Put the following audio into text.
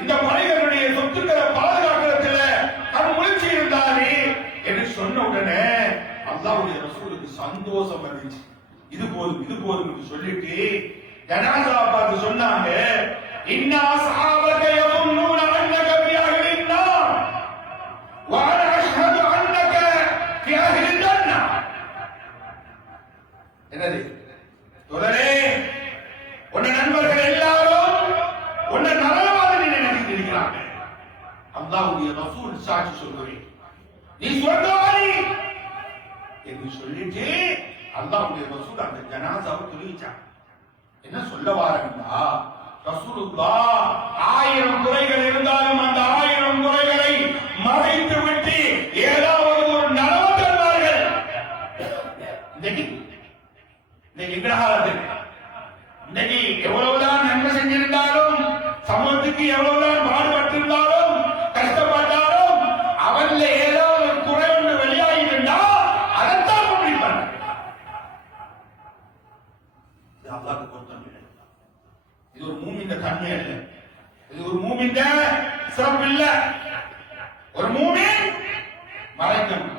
இந்த மனிதனுடைய சொத்துக்களை பாதுகாக்கிறதுல அது முயற்சி இருந்தாரு என்று சொன்ன உடனே அல்லாஹ்வுடைய ரசூலுக்கு சந்தோஷம் வந்துச்சு. இது போதும் என்று சொல்லிட்டு ஜனாஸா பார்த்து சொன்னாங்க, இன்னா ஸஹாபக யظنون அன்னக ஃபி அஹ்லின் நார் வ அனா அஷ்ஹது அன்னக ஃபி அஹ்லில் ஜன்னah. என்னது தோழரே, உன்ன நண்பர்கள் எல்லாரும் உன்னை நரகவாதி நினைத்து இருக்கிறாங்க. அல்லாஹ்வுடைய ரசூல் சாட்சி சொல்கிறேன், நீ சொர்க்கவாதி என்று சொல்லிட்டு அல்லாஹ்வுடைய ரசூல் அந்த ஜனாஸாவை தொழுவிச்சாங்க. என்ன சொல்ல வாரா, ரசூலுல்லாஹ் 1000 குறைகள் இருந்தாலும் அந்த 1000 குறைகளை மறைத்து விட்டு ஏதாவது ஒரு நலவு தருவார்கள். இன்னைக்கு இன்னைக்கு எவ்வளவுதான் நன்மை செஞ்சிருந்தாலும், சமூகத்துக்கு எவ்வளவுதான் பாடுபட்டிருந்தாலும், கஷ்டப்பட்டாலும் அவன்ல ஏதாவது ஒரு குறை ஒன்று வெளியாகிருந்தா அதைத்தான் முடிப்பாங்க. அல்லாஹ்வுக்கு பொருத்தம் இல்லை. இது ஒரு மூமின் தன்மை அல்ல, இது ஒரு மூமின் சிறப்பு இல்ல. ஒரு மூமின் மறைக்கணும்.